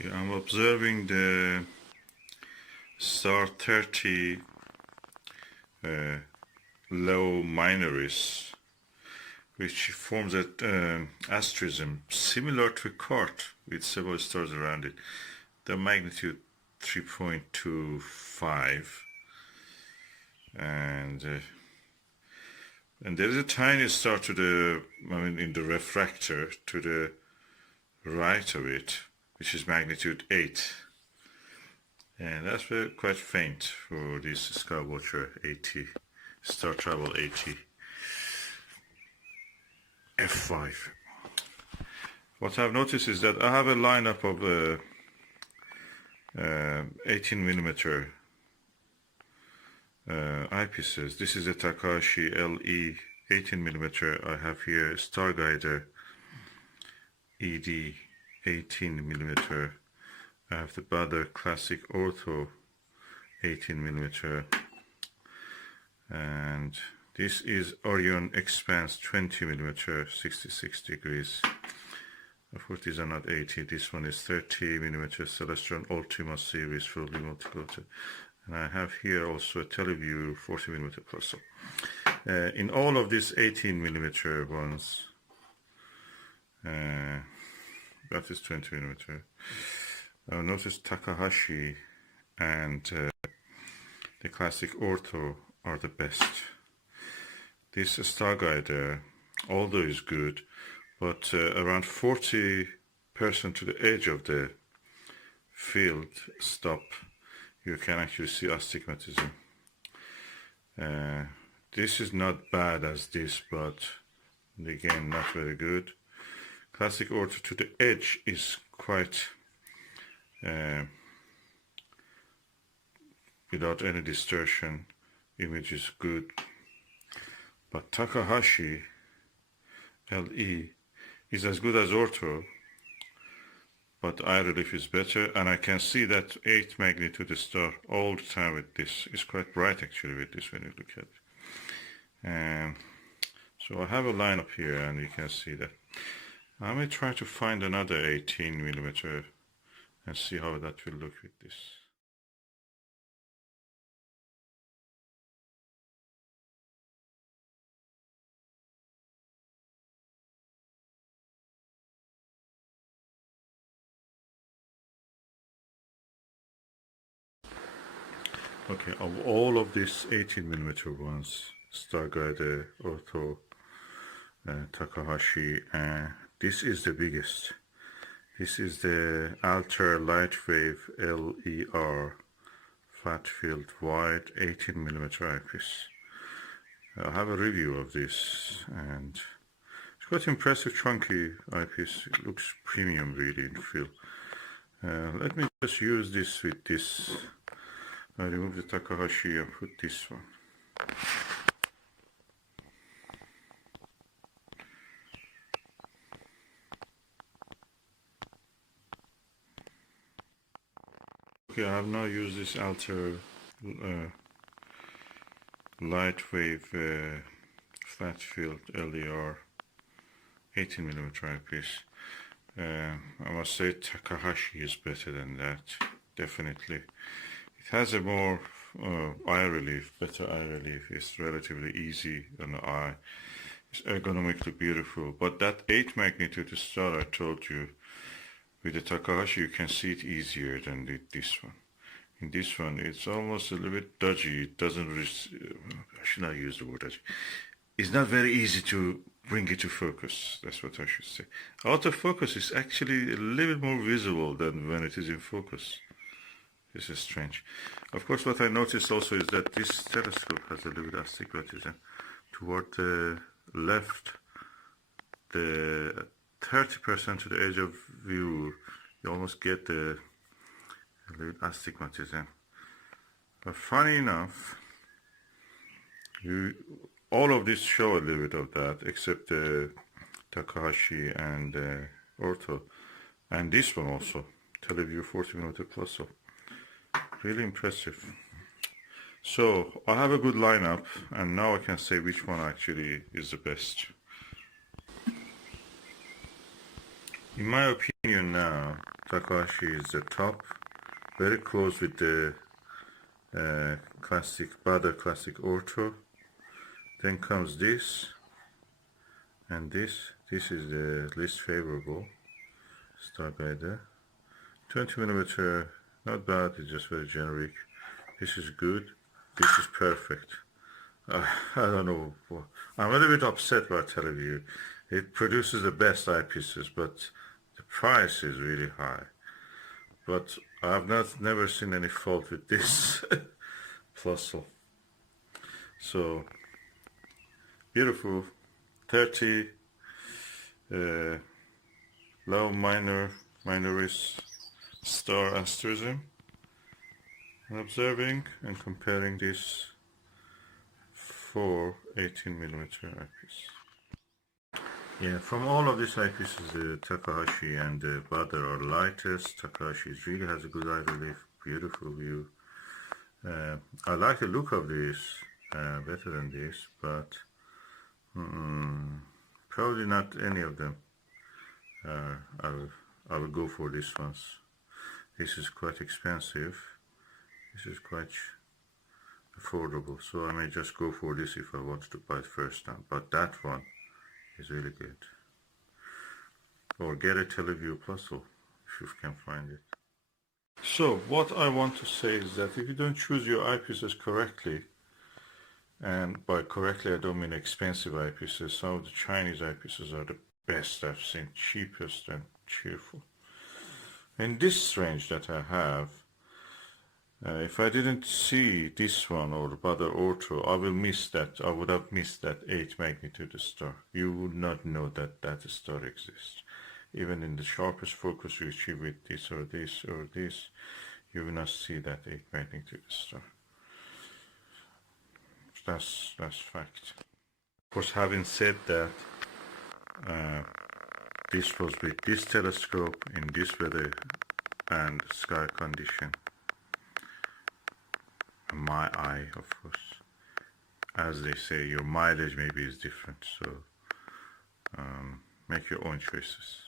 Okay, I'm observing the star 30 low minoris, which forms an asterism similar to a cart with several stars around it. The magnitude 3.25, and there is a tiny star to the, in the refractor to the right of it, which is magnitude 8. And that's quite faint for this Skywatcher 80, Star Travel 80 F5. What I've noticed is that I have a lineup of 18mm eyepieces. This is a Takahashi LE 18mm. I have here Starguider ED 18mm. I have the Baader Classic Ortho 18mm, and this is Orion Expanse 20mm 66 degrees. Of course these are not 80, this one is 30mm Celestron Ultima series fully multi-coated, and I have here also a Teleview 40mm plus. In all of these 18mm ones, that is 20mm. I noticed Takahashi and the Classic Ortho are the best. This Starguider, although is good, but around 40% to the edge of the field stop, you can actually see astigmatism. This is not bad as this, but again not very good. Classic Ortho to the edge is quite without any distortion. Image is good, but Takahashi LE is as good as Ortho, but eye relief is better, and I can see that 8 magnitude star all the time with this. It's quite bright actually with this when you look at it. So I have a lineup here, and you can see that. I may try to find another 18mm and see how that will look with this. Okay, of all of these 18mm ones, Starguider, Ortho, Takahashi, this is the biggest. This is the Altair Lightwave LER Flatfield wide 18mm eyepiece. I'll have a review of this, and it's quite impressive, chunky eyepiece. It looks premium really in feel. Let me just use this with this. I remove the Takahashi and put this one. Okay, I have now used this Altair Lightwave Flatfield LER 18mm eyepiece. I must say Takahashi is better than that, definitely. It has a more eye relief, better eye relief. It's relatively easy on the eye. It's ergonomically beautiful, but that 8 magnitude star I told you, with the Takahashi you can see it easier than this one. In this one it's almost a little bit dodgy. It doesn't really, I should not use the word dodgy. It's not very easy to bring it to focus, that's what I should say. Out of focus is actually a little bit more visible than when it is in focus. This is strange. Of course, what I noticed also is that this telescope has a little bit of astigmatism. Toward the left, the 30% to the edge of view, you almost get the little astigmatism. But funny enough, all of this show a little bit of that, except the Takahashi and Ortho, and this one also, Teleview 40mm plus. So really impressive. So I have a good lineup, and now I can say which one actually is the best. In my opinion now, Takahashi is the top, very close with the Baader Classic Ortho. Then comes this, and this is the least favorable, Starguider. 20mm, not bad, it's just very generic. This is good, this is perfect. I don't know, I'm a little bit upset by telling you. It produces the best eyepieces, but the price is really high. But I've never seen any fault with this Plusle. So beautiful, 30 low minoris star asterism. And observing and comparing this for 18mm eyepiece. Yeah, from all of these eyepieces, the Takahashi and the Baader are lightest. Takahashi really has a good eye relief, beautiful view. I like the look of this better than this, but probably not any of them. I will go for this ones. This is quite expensive. This is quite affordable, so I may just go for this if I want to buy it first time. But that one is really good. Or get a Teleview Plusle if you can find it. So what I want to say is that if you don't choose your eyepieces correctly, and by correctly I don't mean expensive eyepieces, some of the Chinese eyepieces are the best I've seen, cheapest and cheerful. In this range that I have, if I didn't see this one or the Baader Ortho, I will miss that. I would have missed that 8 magnitude star. You would not know that that star exists. Even in the sharpest focus you achieve with this or this or this, you will not see that 8 magnitude star. That's fact. Of course, having said that, this was with this telescope in this weather and sky condition. My eye, of course, as they say, your mileage maybe is different, so make your own choices.